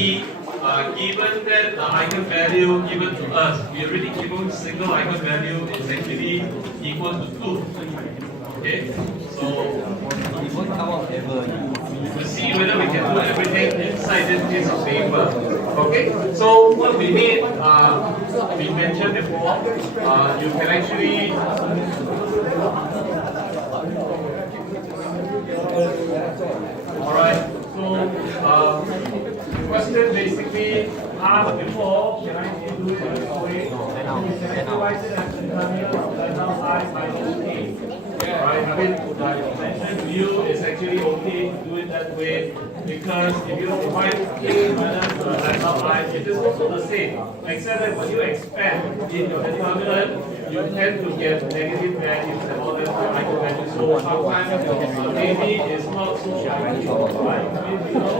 Given that the eigenvalue given to us, we already given single eigenvalue is actually equal to 2. Okay, so It won't come out ever. we'll see whether we can do everything inside this piece of paper. Okay, so what we need, we mentioned before, you can actually alright, so question basically asked before, can I do it this way? Factorize it as the determinant of letter I minus a. Alright, I mean, the intention to you is actually okay to do it that way because if you write a minus the letter I, it is also the same, except that when you expand in your determinant, you tend to get negative values and all that for eigenvalues. So sometimes maybe it's not so ideal, right? I mean, you know,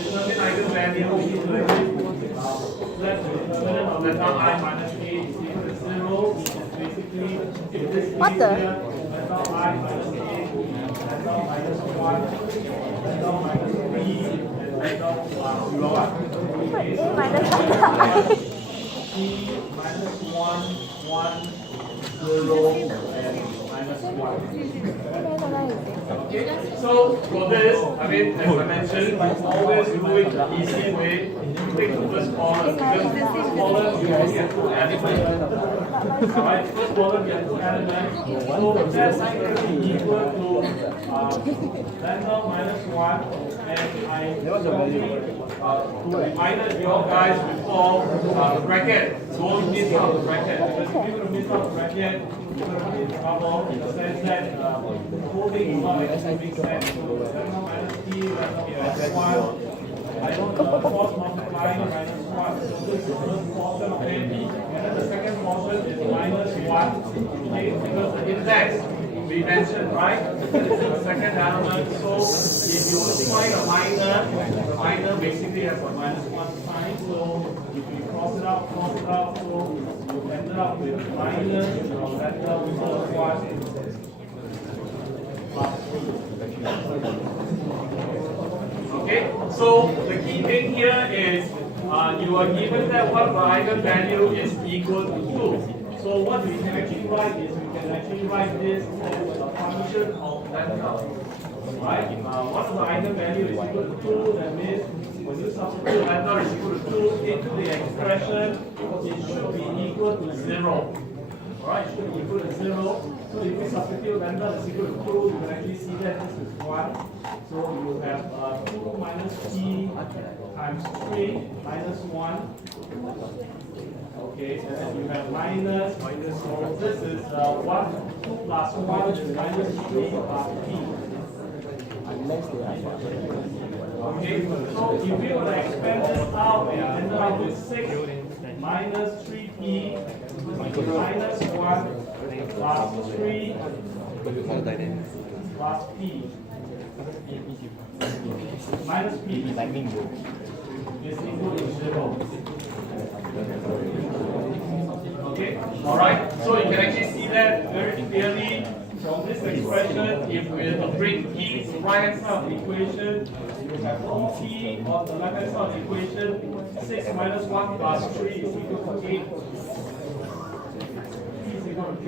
determine eigenvalue, we need to actually let the determinant of letter I minus a is equal to 0. Basically, in this case What the? here, letter I minus a, letter minus 1, letter minus 3, and letter log. A minus C minus 1, 1, 0, and minus 1. Okay, so for this, I mean, as I mentioned, always do it the easy way. Take the first column because first column you only have 2 elements. Alright, first column you have 2 elements. So that's going to be equal to lambda minus 1, and I to remind your guys before the bracket. Don't miss out the bracket because if you're going to miss out the bracket, you're going to be in trouble in the sense that the whole thing is not actually make sense. So lambda minus t, lambda minus 1. I don't cross multiplying minus 1. So this is the first portion of it. And then the second portion is minus 1. Okay, because the index we mentioned, right? That is the second element. So if you find a minor, the minor basically has a minus 1 sign. So if you cross it out, so you end up with minus your letter with 1. Okay, so the key thing here is you are given that what the eigenvalue is equal to 2. So what we can actually write is we can actually write this as a function of lambda. Right? What the eigenvalue is equal to 2, that means when you substitute lambda is equal to 2 into the expression, it should be equal to 0. Alright, should be equal to 0. So if we substitute lambda is equal to 2, you can actually see that this is 1. So you have 2 minus t times 3 minus 1. Okay, and then you have minus, so this is 1, 2 plus 1 is minus 3 plus t. Okay, so if we were to expand this out, we end up with 6 minus 3p minus 1 plus 3 plus p. Minus p is equal to 0. Okay, alright, so you can actually see that very clearly from this expression. If we bring p to the right hand side of the equation, you have p on the left hand side of the equation. 6 minus 1 plus 3 is equal to 8. P is equal to 2.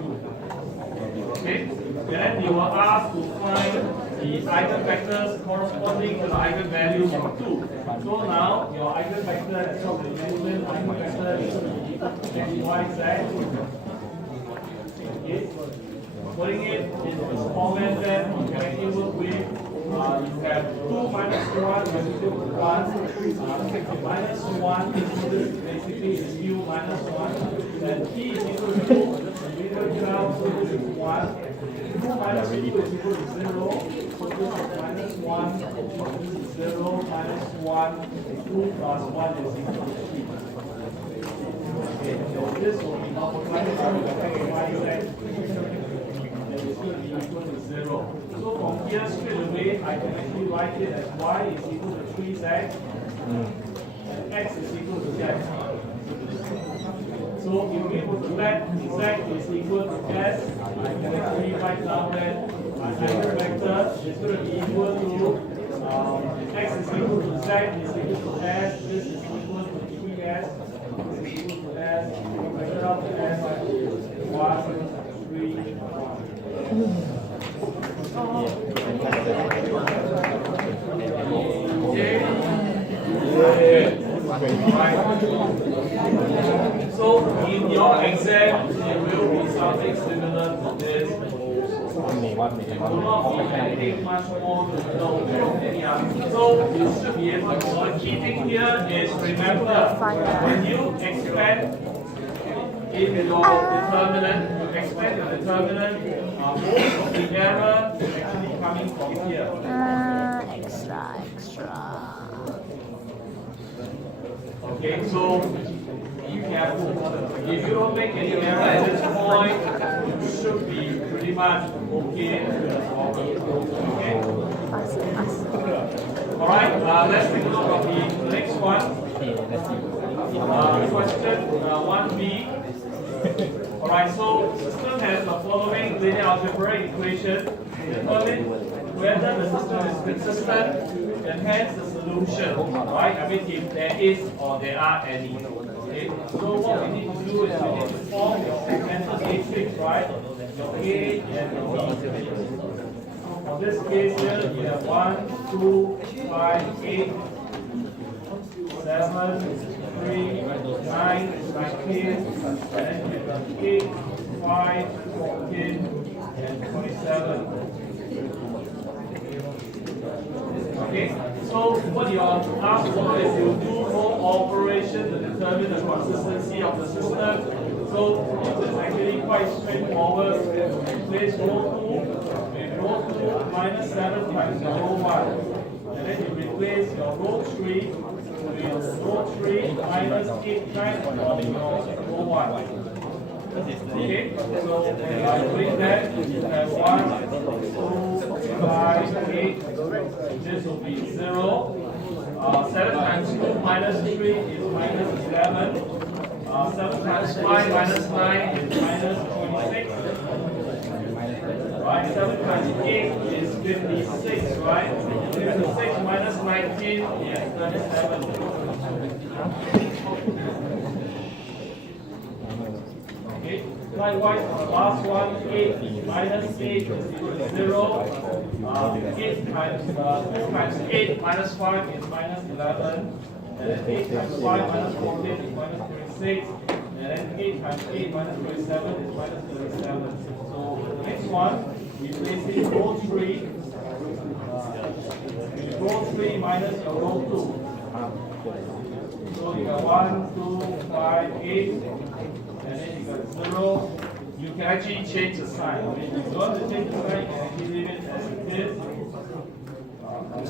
Okay, then you are asked to find the eigenvectors corresponding to the eigenvalue of 2. So now your eigenvector, as well as the mentioned eigenvector, is x, y, z. Okay, putting it in this format that you can actually work with. You have 2 minus 1 is equal to 1. Minus 1 is basically is u minus 1. Then p is equal to 2. We work it out, so this is 1. 2 minus 2 is equal to 0. So this is minus 1. This is 0 minus 1. 2 plus 1 is equal to 3. Okay, so this will be multiplied by x, y, z. And it's going to be equal to 0. So from here straight away, I can actually write it as y is equal to 3z and x is equal to z. So if we put that z is equal to s, I can actually write down that my eigenvector is going to be equal to x is equal to z is equal to s. This So in your exam, it will be something similar to this. Do not be anything much more to know. So you should be able to. The key thing here is remember when you expand in your determinant, you expand your determinant, most of the error is actually coming from here. Extra. Okay, so be careful. If you don't make any error at this point, you should be pretty much okay with the problem. Okay. Alright, let's take a look at the next one. Question 1b. Alright, so system has the following linear algebra equation. Determine whether the system is consistent and hence the solution. Right? I mean, if there is or there are any. Okay? So what we need to do is we need to form your mental matrix, right? Your A and your B. For this case here, you have 1, 2, 5, 8, 7, 3, 9, 19, and you have 8, 5, 14, and 27. Okay, so what you are asked for is you do more operation to determine the consistency of the system. So it is actually quite straightforward. Replace row 2 with row 2 minus 7 times the row 1. And then you replace your row 3 with row 3 minus 8 times your row 1. Okay, so when you are doing that, you have 1, 2, 5, 8. This will be 0. 7 times 2 minus 3 is minus 11. 7 times 5 minus 9 is minus 26. Right, 7 times 8 is 56, right? 56 minus 19 is 37. Okay, likewise, the last one, 8 minus 8 is equal to 0. 8 times 2 times 8 minus 5 is minus 11. And then 8 times 5 minus 14 is minus 26. And then 8 times 8 minus 27 is minus 37. So the next one, replacing row 3. Row 3 minus your row 2. So you got 1, 2, 5, 8. And then you got 0. You can actually change the sign. If you want to change the sign, you can actually leave it as it is.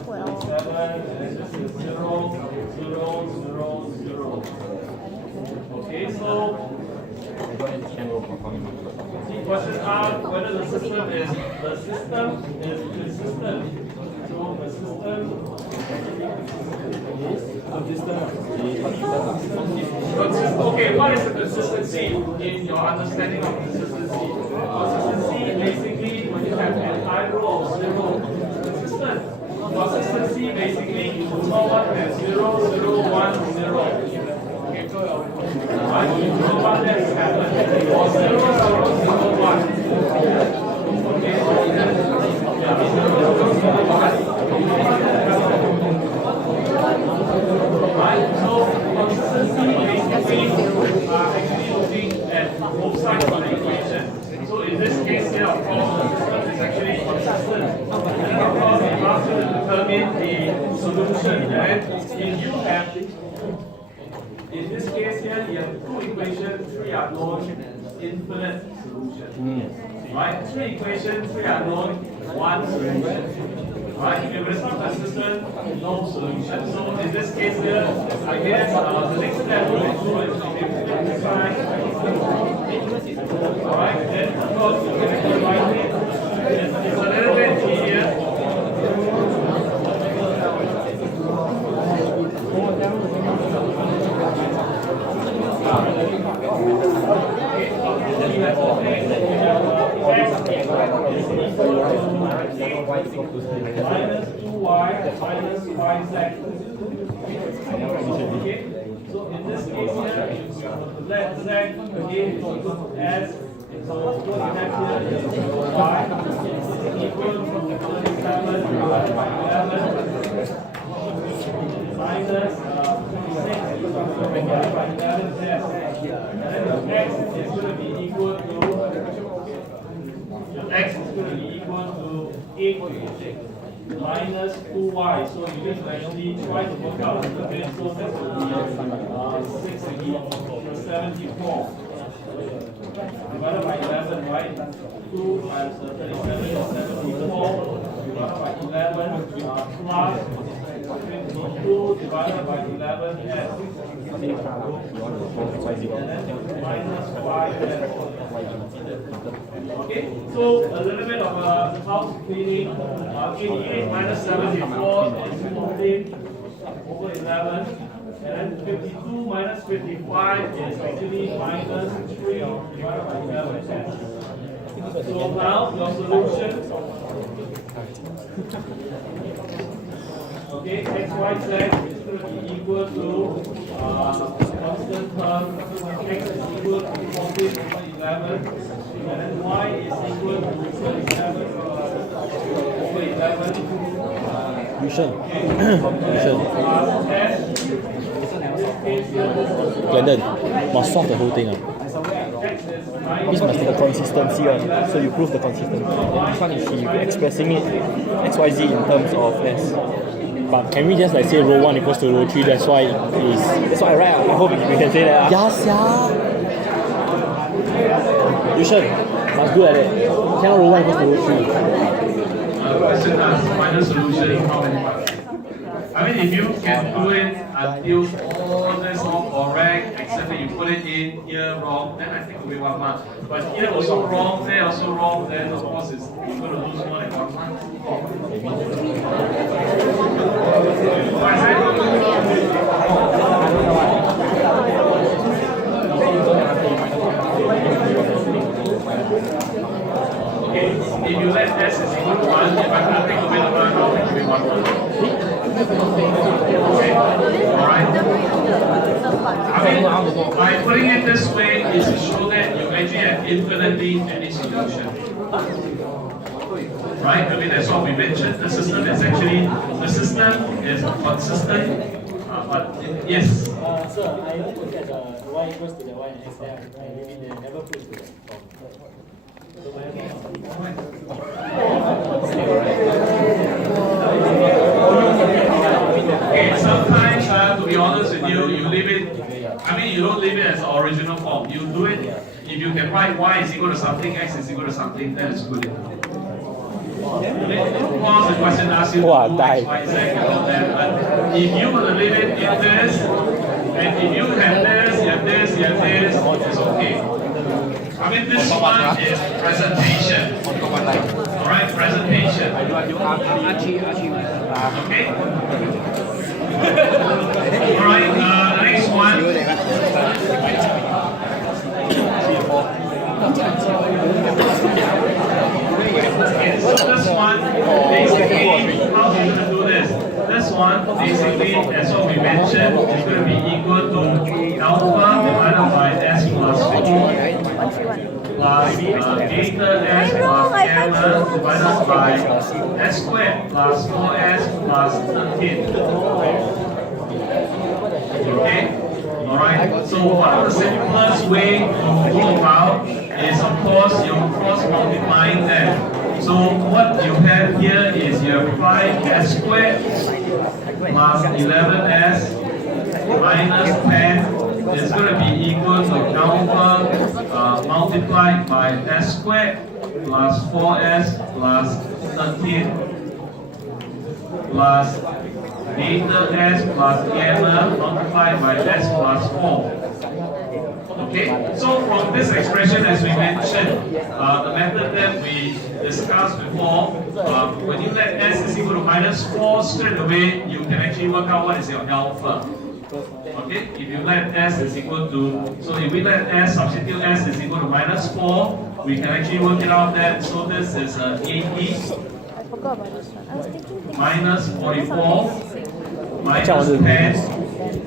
12. 7, and then this is 0, 0, 0, 0. Okay, so the question asks whether the system is consistent. So the system okay, what is the consistency in your understanding of consistency? Consistency basically when you have an I row of 0, consistent. Consistency basically you do not want to have 0, 0, 1, 0. Right? You don't want that to happen. Or 0, 0, 0, 1. Okay? Yeah, 0, 0, 0, 1. Right? So consistency basically actually looking at both sides of the equation. So in this case here, of course, the system is actually consistent. And of course, it asks you to determine the solution. And if you have, in this case here, you have 2 equations, 3 are known, infinite solution. Right? 3 equations, 3 are known, 1 solution. Right? If it's not consistent, no solution. So in this case here, I guess the next step we will do is to flip the sign. Alright, then of course you can actually write it. It's a little bit tedious. Minus 2y minus 5z. Okay, so in this case here, you let z again as in So what we have here is y equal to 37 divided by 11 minus 6 divided by 11z. And then the x is going to be equal to x is going to be equal to 8 minus 2y. So you need to actually try to work out a little bit. So that will be 6 again, 74. Divided by 11, right? 2 times 37 is 74. Divided by 11 plus 22 divided by 11 s. And then minus 5s. Okay, so a little bit of house cleaning. 88 minus 74 is 14 over 11. And then 52 minus 55 is actually minus 3 divided by 11. So now your solution. Okay, x, y, z is going to be equal to constant term. X is equal to 14 over 11. And then y is equal to 37 over 11. You sure? You sure? Glendon, must solve the whole thing. This must be the consistency one. So you prove the consistency. Then this one is she expressing it XYZ in terms of S. But can we just like say row 1 equals to row 3? That's why it is. That's why I write. I hope we can say that. Yes, yeah. You should. Must do like that. Cannot row 1 equals to row 3. Question asks final solution how many months? I mean, if you can do it until all this all correct, except that you put it in here wrong, then I think it will be 1 month. But here also wrong, there also wrong, then of course it's going to lose more than 1 month. What is Okay, if you let S is equal to 1, if I can take away the 1, I'll take away 1 month. Okay, alright. I mean, by putting it this way is to show that you actually have infinitely many solutions. Right? I mean, that's what we mentioned. The system is consistent. But yes. Sir, I look at y equals to the y and x there. I really never put it to the form. Okay, sometimes, to be honest with you, you leave it. I mean, you don't leave it as the original form. You do it. If you can write y is equal to something, x is equal to something, that is good enough. Of course, the question asks you to do x, y, z, and all that. But if you were to leave it in this, and if you have this, you have this, you have this, it's okay. I mean, this one is presentation. Alright, presentation. Okay? Alright, the next one. So this one, basically, how are you going to do this? This one, basically, as what we mentioned, is going to be equal to alpha divided by s plus 4 plus beta s plus gamma divided by s squared plus 4s plus 13. Okay? Alright, so one of the simplest way to go about is, of course, you cross multiplying them. So what you have here is you have 5s squared plus 11s minus 10 is going to be equal to alpha multiplied by s squared plus 4s plus 13 plus beta s plus gamma multiplied by s plus 4. Okay, so from this expression, as we mentioned, the method that we discussed before, when you let s is equal to minus 4, straight away you can actually work out what is your alpha. Okay, if you let s is equal to, so if we let s, substitute s is equal to minus 4, we can actually work it out that, so this is 80 minus 44 minus 10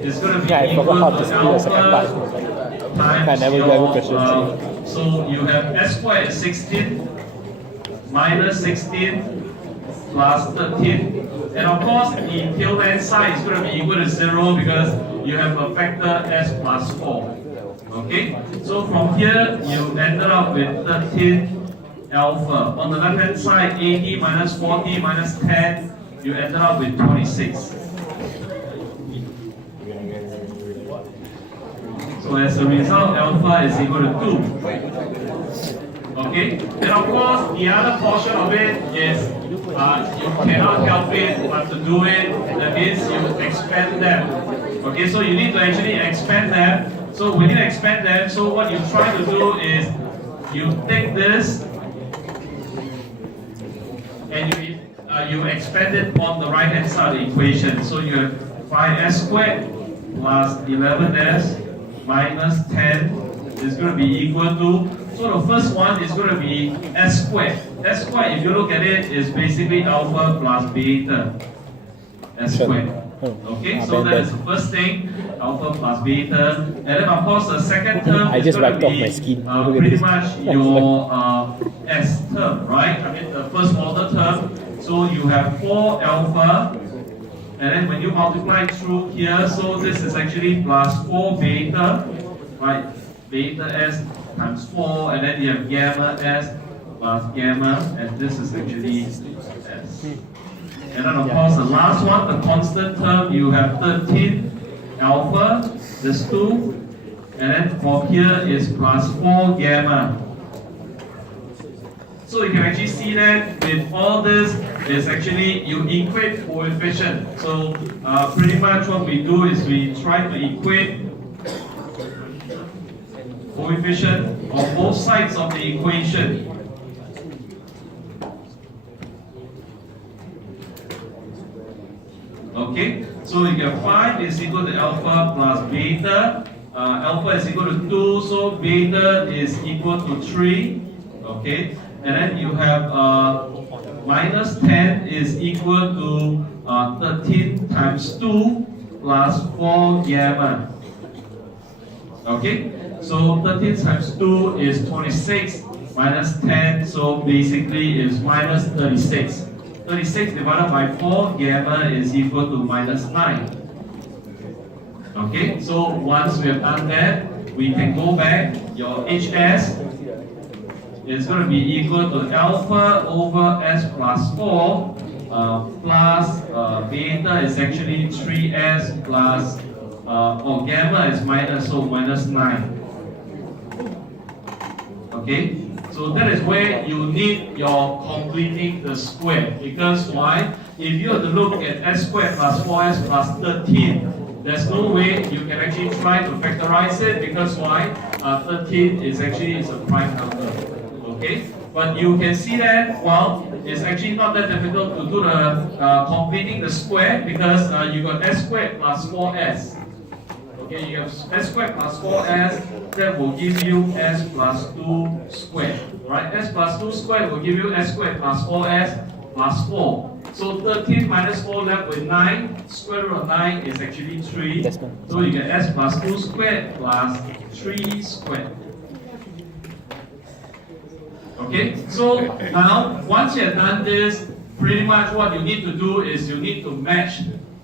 is going to be equal to alpha times I never your, got a question. so you have s squared is 16 minus 16 plus 13. And of course, the tail end side is going to be equal to 0 because you have a factor s plus 4. Okay? So from here, you ended up with 13 alpha. On the left hand side, 80 minus 40 minus 10, you ended up with 26. So as a result, alpha is equal to 2. Okay? And of course, the other portion of it is you cannot help it but to do it. That means you expand them. Okay, so you need to actually expand them. So when you expand them, so what you try to do is you take this and you expand it on the right hand side of the equation. So you have 5s squared plus 11s minus 10 is going to be equal to, so the first one is going to be s squared. S squared, if you look at it, is basically alpha plus beta. S squared. Okay, so that is the first thing, alpha plus beta. And then of course the second term is going to be pretty much your S term, right? I mean the first order term. So you have 4 alpha, and then when you multiply through here, so this is actually plus 4 beta, right? Beta S times 4, and then you have gamma S plus gamma, and this is actually S. And then of course the last one, the constant term, you have 13 alpha, this 2, and then from here is plus 4 gamma. So you can actually see that with all this is actually you equate coefficient. So pretty much what we do is we try to equate coefficient on both sides of the equation. Okay, so you get 5 is equal to alpha plus beta. Alpha is equal to 2, so beta is equal to 3. Okay, and then you have minus 10 is equal to 13 times 2 plus 4 gamma. Okay, so 13 times 2 is 26 minus 10, so basically is minus 36. 36 divided by 4 gamma is equal to minus 9. Okay, so once we have done that, we can go back. Your HS is going to be equal to alpha over S plus 4 plus beta is actually 3S plus gamma is minus, so minus 9. Okay, so that is where you need your completing the square. Because why? If you have to look at S squared plus 4S plus 13, there's no way you can actually try to factorize it, because why? 13 is actually a prime number. Okay, but you can see that, well, it's actually not that difficult to do the completing the square, because you got S squared plus 4S. Okay, you have S squared plus 4S, that will give you S plus 2 squared. Right? S plus 2 squared will give you S squared plus 4S plus 4. So 13 minus 4 left with 9. Square root of 9 is actually 3. So you get S plus 2 squared plus 3 squared. Okay, so now once you have done this, pretty much what you need to do is you need to match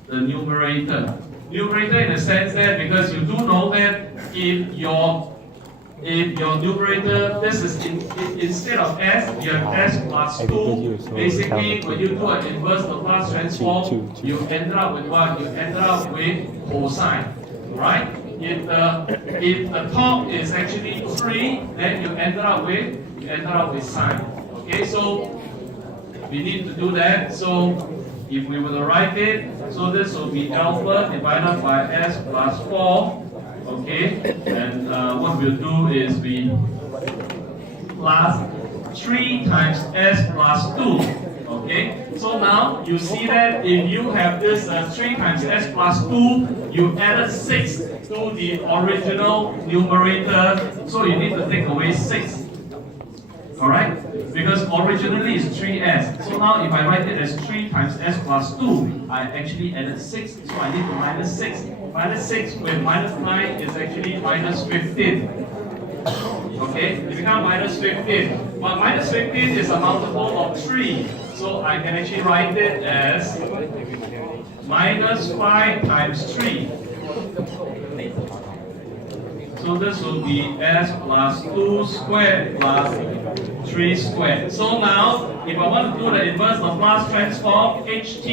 the numerator. Numerator in the sense that, because you do know that if your numerator, this is instead of S, you have S plus 2. Basically, when you do an inverse Laplace transform, you end up with what? You end up with cosine, right? If the top is actually 3, then you end up with sine. Okay, so we need to do that. So if we were to write it, so this will be alpha divided by S plus 4. Okay, and what we'll do is we plus 3 times S plus 2. Okay, so now you see that if you have this 3 times S plus 2, you added 6 to the original numerator, so you need to take away 6. Alright? Because originally it's 3s. So now if I write it as 3 times s plus 2, I actually added 6. So I need to minus 6. Minus 6 with minus 9 is actually minus 15. Okay? It becomes minus 15. But minus 15 is a multiple of 3. So I can actually write it as minus 5 times 3. So this will be s plus 2 squared plus 3 squared. So now, if I want to do the inverse Laplace transform, ht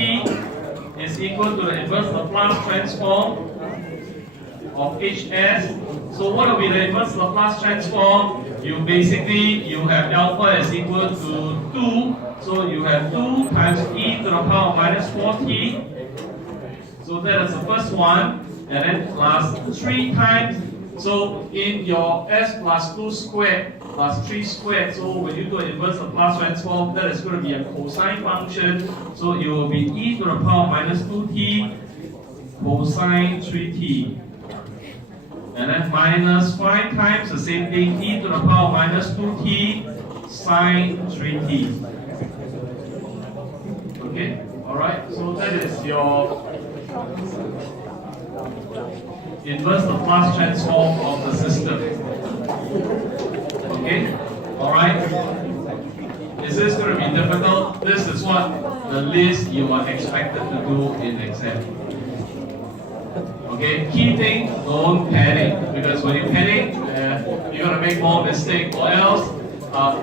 is equal to the inverse Laplace transform of hs. So what will be the inverse Laplace transform? You have alpha is equal to 2. So you have 2 times e to the power minus 4t. So that is the first one. And then plus 3 times. So in your s plus 2 squared plus 3 squared, so when you do an inverse Laplace transform, that is going to be a cosine function. So it will be e to the power minus 2t cosine 3t. And then minus 5 times the same thing, e to the power minus 2t sine 3t. Okay? Alright, so that is your inverse Laplace transform of the system. Okay? Alright? Is this going to be difficult? This is what the least you are expected to do in exam. Okay? Key thing, don't panic. Because when you panic, you're going to make more mistakes. Or else,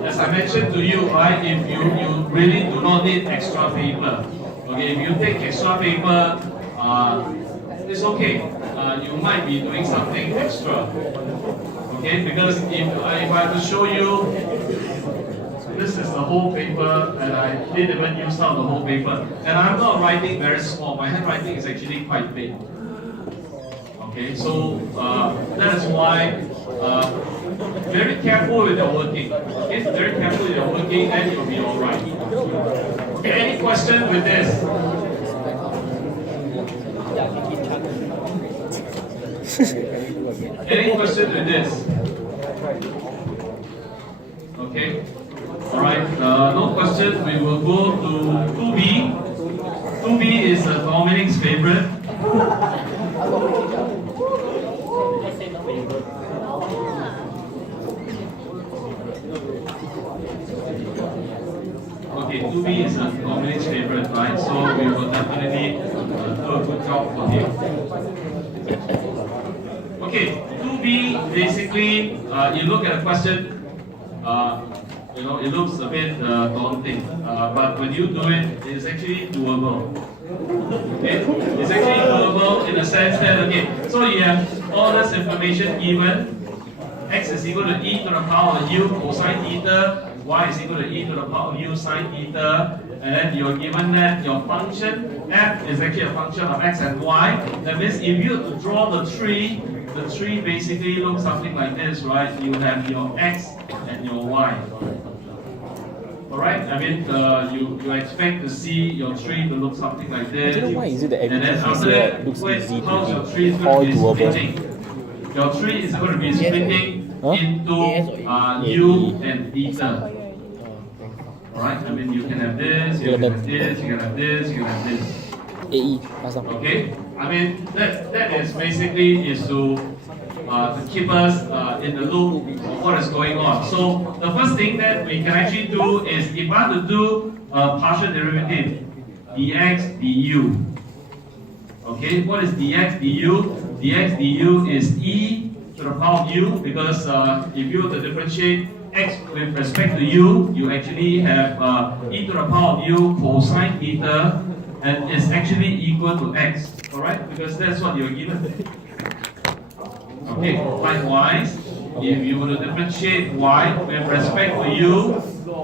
as I mentioned to you, right, if you really do not need extra paper. Okay? If you take extra paper, it's okay. You might be doing something extra. Okay, because if I have to show you, this is the whole paper, and I didn't even use out the whole paper. And I'm not writing very small, my handwriting is actually quite big. Okay, so that is why very careful with your working. Okay, very careful with your working, then you'll be alright. Okay, any question with this? Any question with this? Okay. Alright, no question. We will go to 2b. 2b is Dominic's favorite. Okay, 2b is Dominic's favorite, right? So we will definitely do a good job for him. Okay, 2b basically, you look at a question, it looks a bit daunting, but when you do it, it's actually doable. Okay, it's actually doable in the sense that, okay, so you have all this information given. X is equal to e to the power of u cosine theta, y is equal to e to the power of u sine theta, and then you're given that your function f is actually a function of x and y. That means if you draw the tree basically looks something like this, right? You have your x and your y. Alright, I mean, you expect to see your tree to look something like this. I don't know why is it that everything after here that, looks easy to how's your do. tree is All going to be doable. splitting? Your tree is going to be splitting into u and theta. Alright, I mean, you can have this, you can have this, you can have this, you can have this. AE, last time. Okay, I mean that is basically is to keep us in the loop of what is going on. So the first thing that we can actually do is if I want to do a partial derivative, dx du. Okay, what is dx du? Dx du is e to the power of u because if you were to differentiate x with respect to u, you actually have e to the power of u cosine theta. And it's actually equal to x, alright? Because that's what you're given. Okay, likewise, if you were to differentiate y with respect to u,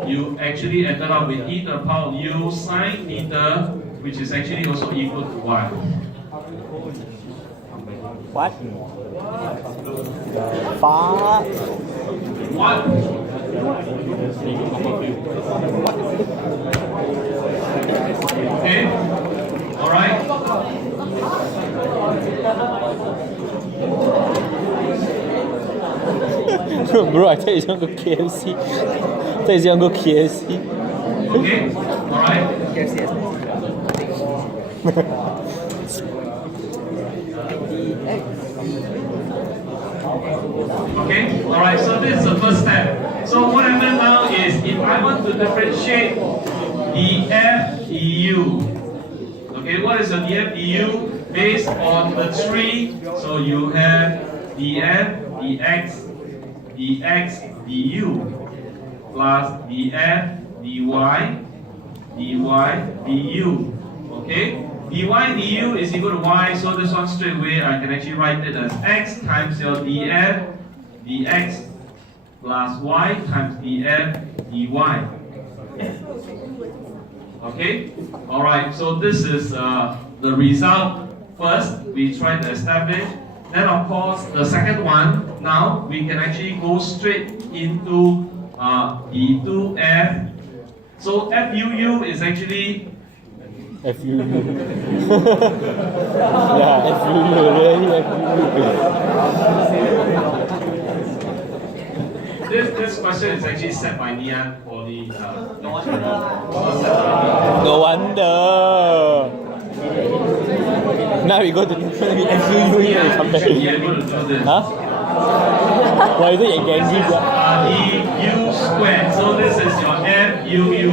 you actually ended up with e to the power of u sine theta, which is actually also equal to y. What? Fuck. What? Okay, alright. Bro, I thought you want to go KFC. So is you want to go KFC? Okay, alright. Okay, alright, so this is the first step. So what happens now is if I want to differentiate df du. Okay, what is the df du? Based on the tree, so you have df dx dx du plus df dy dy du. Okay, dy du is equal to y, so this one straight away I can actually write it as x times your df dx plus y times df dy. Okay, alright, so this is the result. First, we try to establish. Then, of course, the second one, now we can actually go straight into D2F. So FUU is actually FUU. Yeah, FUU, really FUU. this question is actually set by Nian for the No wonder. Now we go to FUU here and come back. Huh? Why is it again? Du squared. So this is your FUU.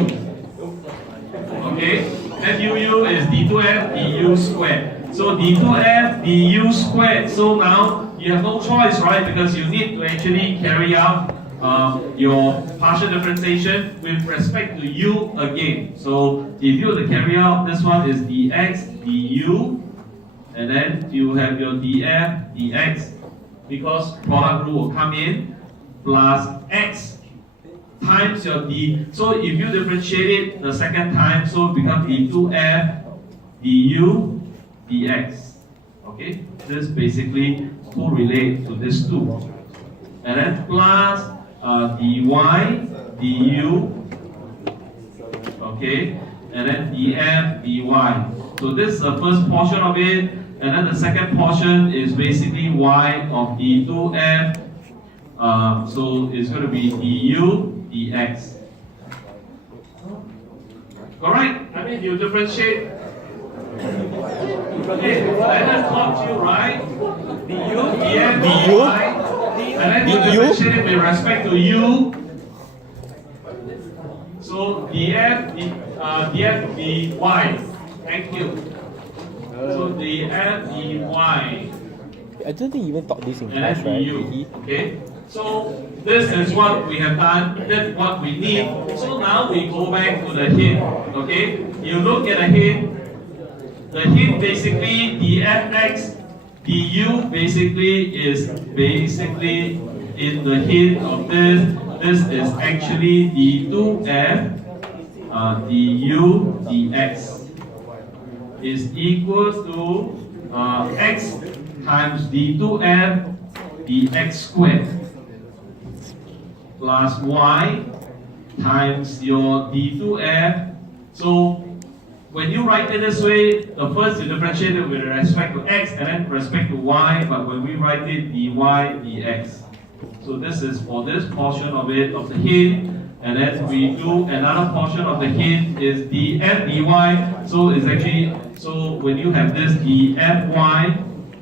Okay? FUU is D2F du squared. So D2F du squared. So now you have no choice, right? Because you need to actually carry out your partial differentiation with respect to u again. So if you were to carry out, this one is dx du, and then you have your df dx, because product rule will come in, plus x times your d. So if you differentiate it the second time, so it becomes d2f du dx. Okay, this basically correlates to this two, and then plus dy du, okay, and then df dy. So this is the first portion of it, and then the second portion is basically y of d2f. So it's going to be du dx. Correct? I mean, you differentiate. Okay, Leonard taught you, right? Du df Du? and then you differentiate it with respect to u. So df dy. Thank you. So df dy. I don't think you even taught this in And class, then right? du. Okay. So this is what we have done. That's what we need. So now we go back to the hint. Okay. You look at the hint. The hint basically dfx du basically is basically in the hint of this. This is actually d2f du dx is equal to x times d2f dx squared plus y times your d2f. So when you write it this way, the first you differentiate it with respect to x and then respect to y, but when we write it dy dx. So this is for this portion of it, of the hint, and then we do another portion of the hint is df dy. So it's actually, so when you have this dfy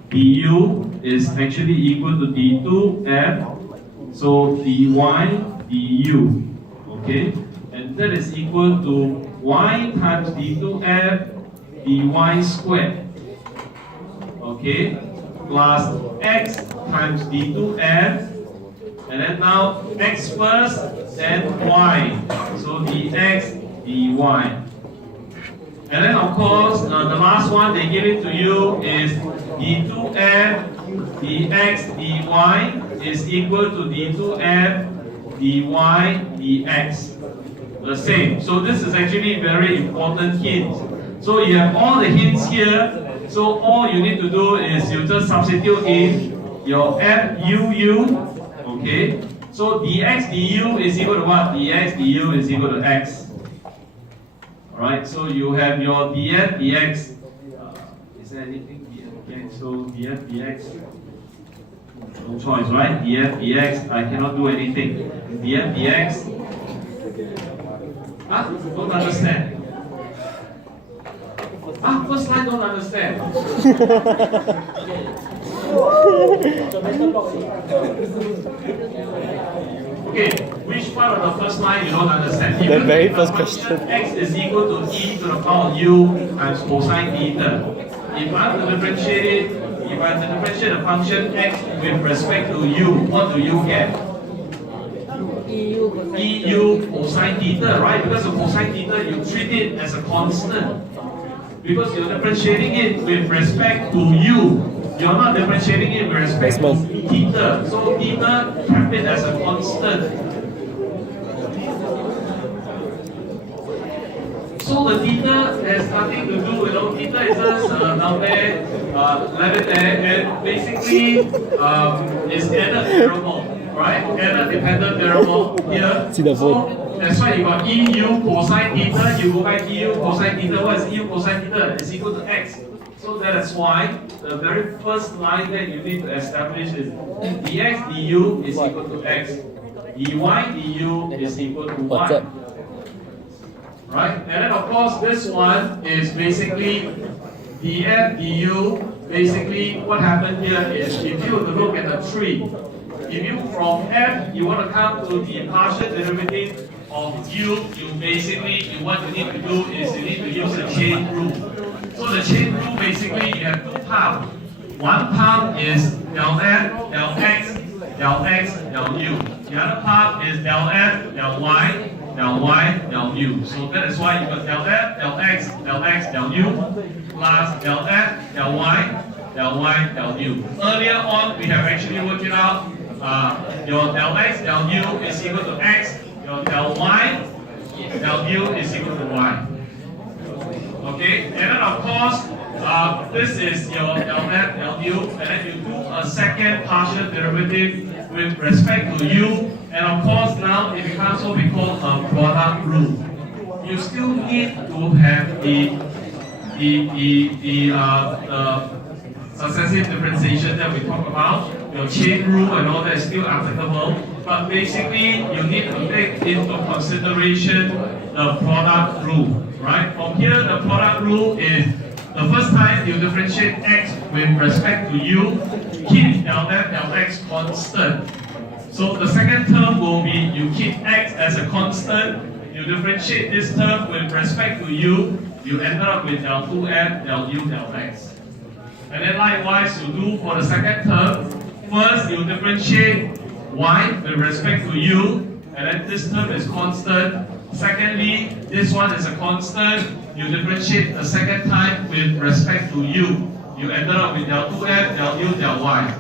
du is actually equal to d2f, so dy du, okay, and that is equal to y times d2f dy squared, okay, plus x times d2f, and then now x first, then y, so dx dy. And then of course, the last one they give it to you is d2f dx dy is equal to d2f dy dx. The same. So this is actually very important hint. So you have all the hints here. So all you need to do is you just substitute in your FUU. Okay. So dx du is equal to what? Dx du is equal to x. Alright, so you have your df dx. Is there anything? Okay, so df dx. No choice, right? df dx, I cannot do anything. df dx Huh? Don't understand. First line don't understand. Okay, which part of the first line you don't understand? The very first question. X is equal to e to the power of u times cosine theta. If I have to differentiate it, if I have to differentiate the function x with respect to u, what do you get? EU cosine theta, right? Because of cosine theta, you treat it as a constant. Because you're differentiating it with respect to u. You're not differentiating it with respect to theta. So theta, kept it as a constant. So the theta has nothing to do, theta is just down there, left it there, and basically is added variable, right? Added dependent variable here. See the vote. So that's why you got EU cosine theta, you go back EU cosine theta. What is EU cosine theta? It's equal to x. So that is why the very first line that you need to establish is dx du is equal to x, dy du is equal to y. Right? And then of course this one is basically df du. Basically what happened here is if you look at the tree, if you from f you want to come to the partial derivative of u, what you need to do is you need to use the chain rule. So the chain rule basically you have two parts. One part is del f, del x, del x, del u. The other part is del f, del y, del y, del u. So that is why you got del f, del x, del u, plus del f, del y, del u. Earlier on, we have actually worked it out. Your del x, del u is equal to x. Your del y, del u is equal to y. Okay, and then of course, this is your del f, del u, and then you do a second partial derivative with respect to u, and of course now it becomes what we call a product rule. You still need to have the successive differentiation that we talk about. Your chain rule and all that is still applicable, but basically you need to take into consideration the product rule, right? From here, the product rule is the first time you differentiate x with respect to u, keep del f, del x constant. So the second term will be you keep x as a constant, you differentiate this term with respect to u, you end up with del 2f, del u, del x. And then likewise you do for the second term. First you differentiate y with respect to u, and then this term is constant. Secondly, this one is a constant. You differentiate the second time with respect to u. You end up with del 2f, del u, del y.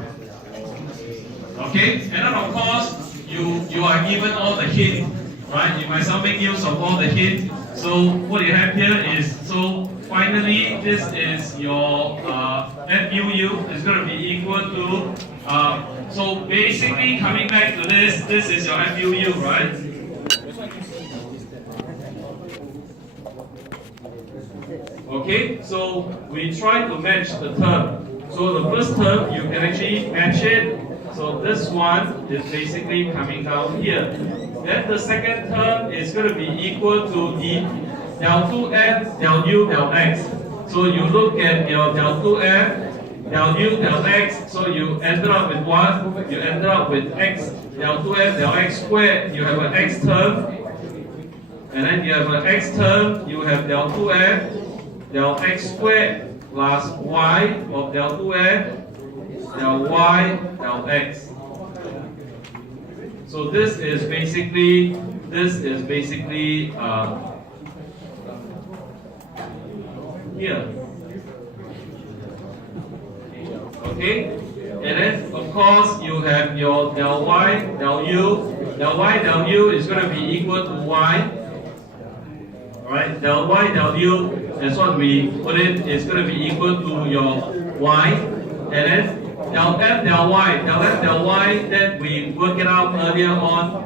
Okay? And then of course, you are given all the hint, right? You might as well make use of all the hint. So what you have here is, so finally, this is your FUU is going to be equal to, so basically coming back to this is your FUU, right? Okay, so we try to match the term. So the first term, you can actually match it. So this one is basically coming down here. Then the second term is going to be equal to the del 2f, del u, del x. So you look at your del 2f, del u, del x. So you end up with what? You end up with x, del 2f, del x squared. You have an x term. And then you have an x term. You have del 2f, del x squared plus y of del 2f, del y, del x. So this is basically here. Okay? And then of course you have your del y, del u. Del y, del u is going to be equal to y. Alright, del y, del u, that's what we put it, is going to be equal to your y. And then del f, del y, that we work it out earlier on,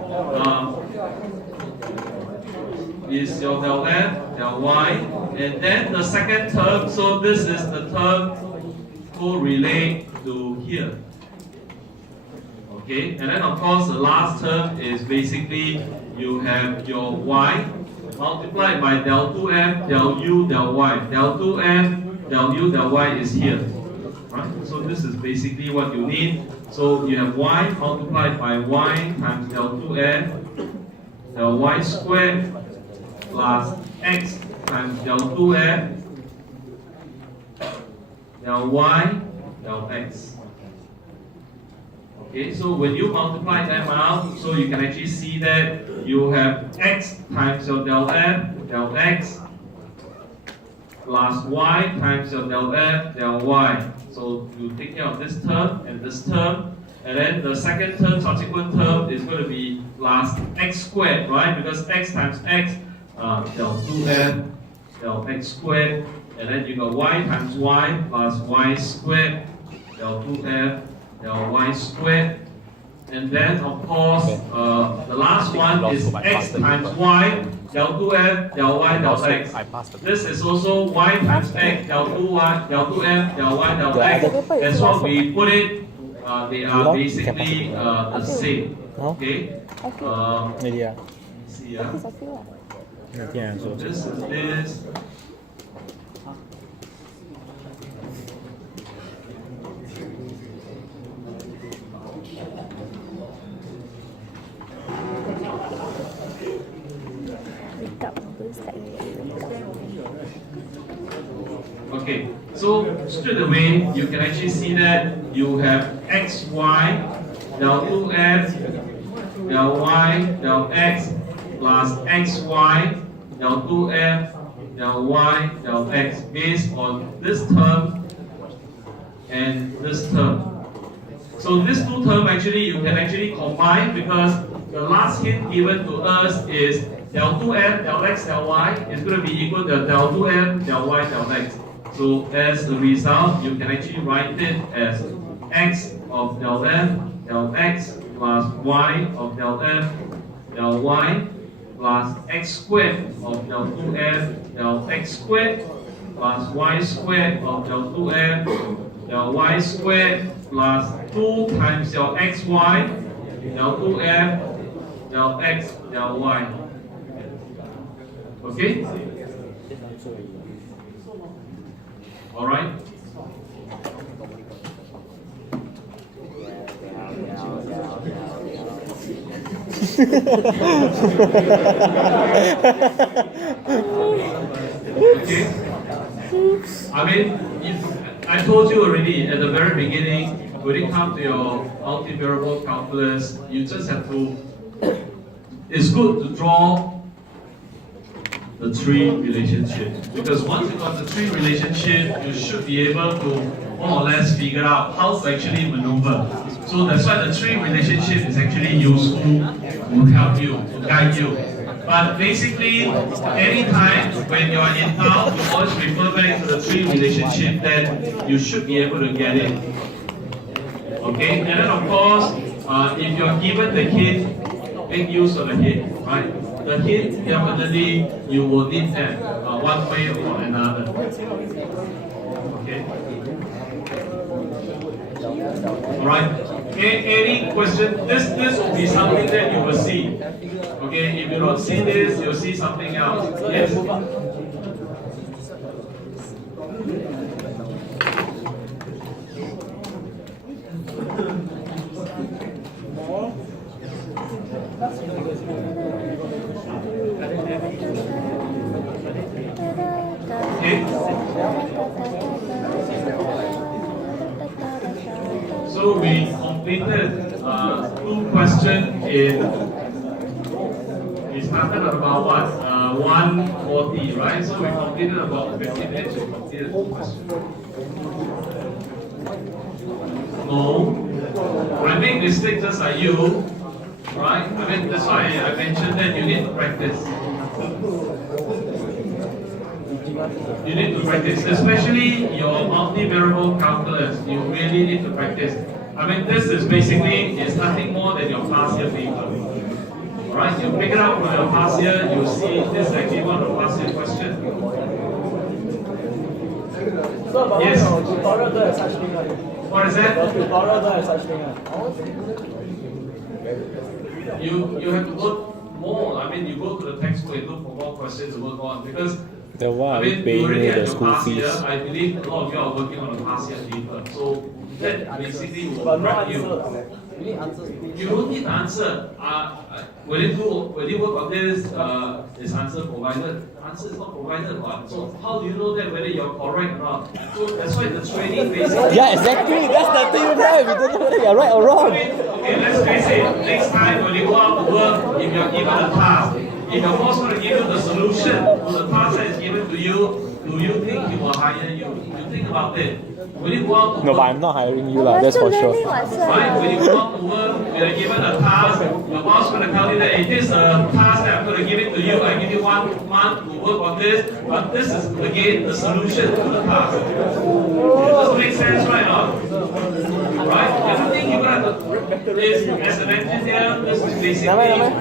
is your del f, del y. And then the second term, so this is the term correlate to here. Okay, and then of course the last term is basically you have your y multiplied by del 2m, del u, del y. Del 2m, del u, del y is here. Right? So this is basically what you need. So you have y multiplied by y times del 2m, del y squared plus x times del 2m, del y, del x. Okay, so when you multiply them out, so you can actually see that you have x times your del f, del x, plus y times your del f, del y. So you take care of this term, and then the second term, subsequent term, is going to be plus x squared, right? Because x times x, del 2f, del x squared, and then you got y times y plus y squared, del 2f, del y squared, and then of course the last one is x times y, del 2f, del y, del x. This is also y times x, del 2y, del 2f, del y, del x. That's what we put it. They are basically the same. Okay. Yeah. See, Yeah. so this is this. Okay, so straight away you can actually see that you have xy, del 2f, del y, del x, plus xy, del 2f, del y, del x, based on this term and this term. So these two terms actually you can actually combine, because the last hint given to us is del 2f, del x, del y is going to be equal to del 2f, del y, del x. So as a result, you can actually write it as x of del f, del x, plus y of del f, del y, plus x squared of del 2f, del x squared, plus y squared of del 2f, del y squared, plus 2 times your xy, del 2f, del x, del y. Okay? All right? Okay? I mean, I told you already at the very beginning, when it comes to your multivariable calculus, you just have to, it's good to draw the tree relationship. Because once you got the tree relationship, you should be able to more or less figure out how to actually maneuver. So that's why the tree relationship is actually useful to help you, to guide you. But basically, anytime when you are in doubt, you always refer back to the tree relationship, that you should be able to get it. Okay, and then of course, if you're given the hint, make use of the hint, right? The hint, definitely you will need them one way or another. Okay. All right. Any question? This will be something that you will see. Okay. If you don't see this, you'll see something else. Yes. So we completed 2 questions in, we started at about what? 1:40, right? So we completed about 50 minutes, we completed 2 questions. No, I make mistakes just like you, right? I mean, that's why I mentioned that you need to practice. You need to practice, especially your multivariable calculus. You really need to practice. I mean, this is basically is nothing more than your past year paper. Alright, you pick it up from your past year, you see this is actually one of the past year questions. Yes. What is that? You have to put more, I mean, you go to the textbook and look for more questions to work on because Then why I are you mean, paying you already me have the your school past year. fees? I believe a lot of you are working on the past year paper. So that basically will prep you. You don't need to answer. Will you work on this? Is answer provided? Answer is not provided. So how do you know that whether you're correct or not? So that's why the training basically. Yeah, exactly. That's the thing, right? We don't know whether you're right or wrong. Okay, let's face it. Next time when you go out to work, if you're given a task, if your boss want to give you the solution to the task that is given to you, do you think he will hire you? You think about it. When you go out to No, work, but I'm not hiring you, lah. That's for sure. right? When you go out to work, you're given a task, your boss going to tell you that it is a task that I'm going to give it to you. I give you 1 month to work on this, but this is again the solution to the task. Does it make sense right now? Right? Everything you're going to have is as an engineer, this is basically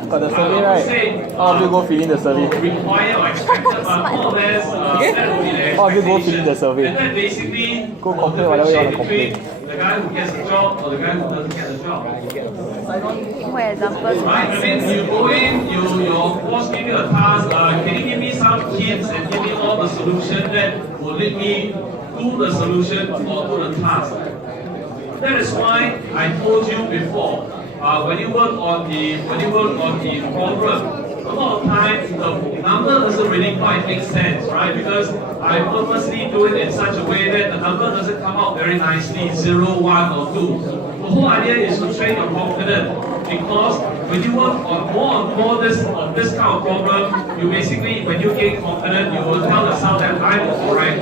Got the survey, I would right? say, All of you go fill in the survey. required or expected, but more or less that would be the All of you go fill in the expectation. survey. And that basically Go complain whatever you want to between complain. the guy who gets a job or the guy who doesn't get a job. For example, Right? I mean, you go in, your boss give you a task, can you give me some hints and give me all the solution that will lead me to the solution or to the task. That is why I told you before, when you work on the problem, a lot of times the number doesn't really quite make sense, right? Because I purposely do it in such a way that the number doesn't come out very nicely, 0, 1 or 2. The whole idea is to train your confidence. Because when you work on more this kind of problem, you basically, when you gain confidence, you will tell yourself that I'm correct.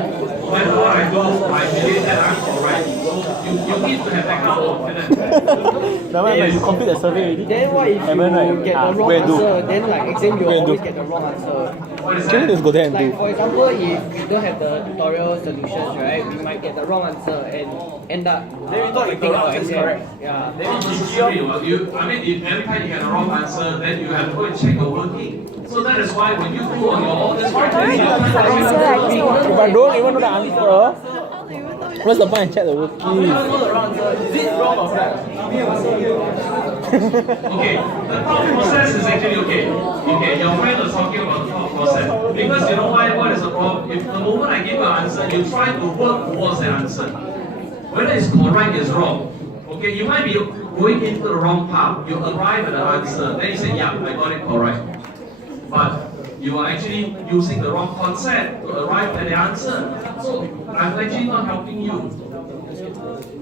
No matter what I do, I believe that I'm correct. So you need to have that kind of confidence. Now, when you complete the survey already, Then what if Haven't, right? you get the wrong Where do? answer? Then like exam you Where do? always get the wrong answer. What is can you that? just go there and Like do? for example, if we don't have the tutorial solutions, right, we might get the wrong answer and end up affecting our exam. Yeah. Not necessary. I mean, if every time you get a wrong answer, then you have to go and check your working. So that is why when you do on your all this practice, If I don't even know the answer, what's the point and check the working? okay, the thought process is actually okay. Okay, your friend was talking about the thought process. Because you know why? What is the problem? If the moment I give you an answer, you try to work towards the answer. Whether it's correct is wrong. Okay, you might be going into the wrong path. You arrive at the answer, then you say, yeah, I got it correct. But you are actually using the wrong concept to arrive at the answer. So I'm actually not helping you.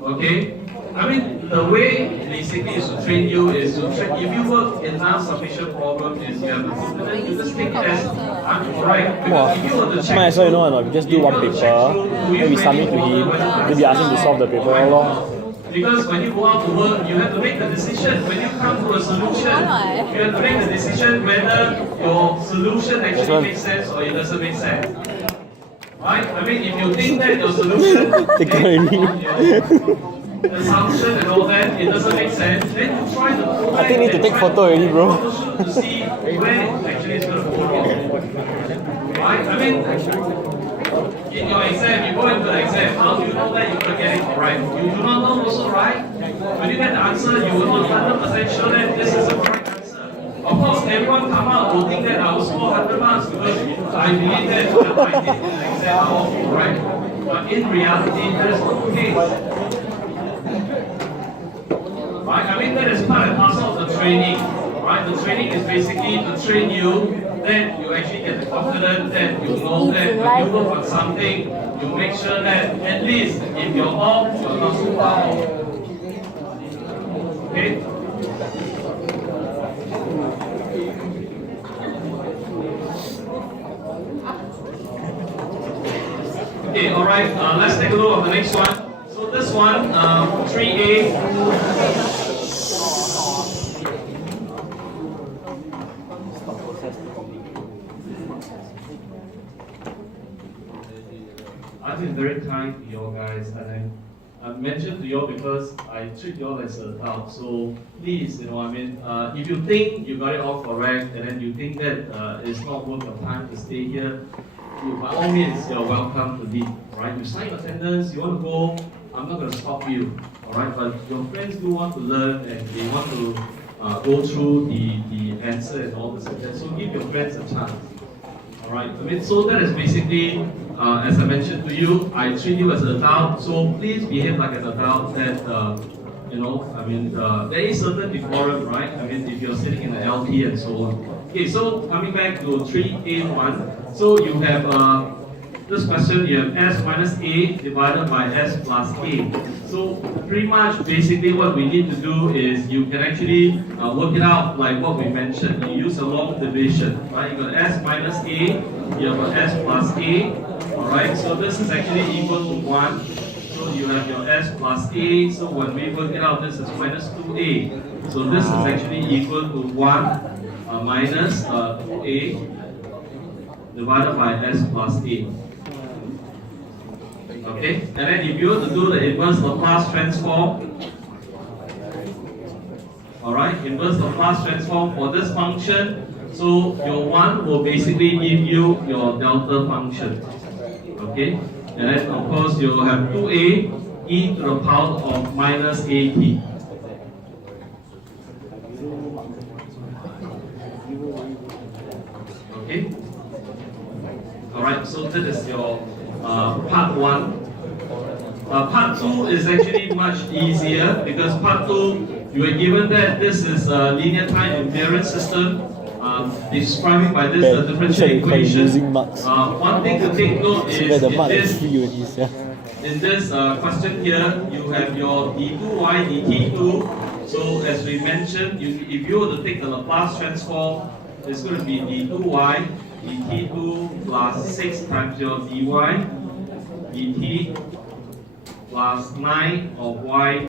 Okay? I mean, the way basically is to train you is to train. If you work enough sufficient problem is you have the confidence, you just take it as I'm correct. Because if you were to check, Might as well, you know or not, we just do one paper, then we submit to him, then we ask him to solve the paper, lor. Because when you go out to work, you have to make the decision. When you come to a solution, you have to make the decision whether your solution actually makes sense or it doesn't make sense. Right? I mean, if you think that your solution Take it your assumption and all that, it doesn't make sense, then you try to go back I think need to and take try photo already, bro. to see where it actually is going to go wrong. Right? I mean, in your exam, you go into the exam, how do you know that you're going to get it correct? You do not know also, right? When you get the answer, you will not 100% sure that this is the correct answer. Of course, everyone come out will think that I will score 100 marks because I believe that whatever I did in the exam are all correct. But in reality, that is not the case. Right? I mean, that is part and parcel of the training. Right? The training is basically to train you that you actually get the confidence that you know that when you work on something, you make sure that at least if you're off, you're not too far off. Okay? Okay, alright, let's take a look at the next one. So this one, 3A. I've been very kind to you all guys, and I've mentioned to you all because I treat you all as an adult. So please, if you think you got it all correct, and then you think that it's not worth your time to stay here, by all means, you're welcome to leave. Right? You sign attendance, you want to go, I'm not going to stop you. Alright, but your friends do want to learn and they want to go through the answer and all this and that. So give your friends a chance. Alright, I mean, so that is basically, as I mentioned to you, I treat you as an adult, so please behave like an adult that, you know, I mean, there is certain decorum, right? I mean, if you're sitting in the LP and so on. Okay, so coming back to 3A1, so you have this question, you have S minus A divided by S plus A. So pretty much basically what we need to do is you can actually work it out like what we mentioned. You use a long division, right? You got S minus A, you have S plus A, alright? So this is actually equal to 1. So you have your S plus A, so when we work it out, this is minus 2A. So this is actually equal to 1 minus 2A divided by S plus A. Okay, and then if you were to do the inverse Laplace transform, alright, inverse Laplace transform for this function, so your 1 will basically give you your delta function. Okay, and then of course you'll have 2a e to the power of minus at. Okay, alright, so that is your part 1. Part 2 is actually much easier because part 2 you are given that this is a linear time invariant system describing by this the differential equation. One thing to take note is in this question here you have your d2y dt2. So as we mentioned, if you were to take the Laplace transform, it's going to be d2y dt2 plus 6 times your dy dt plus 9 of y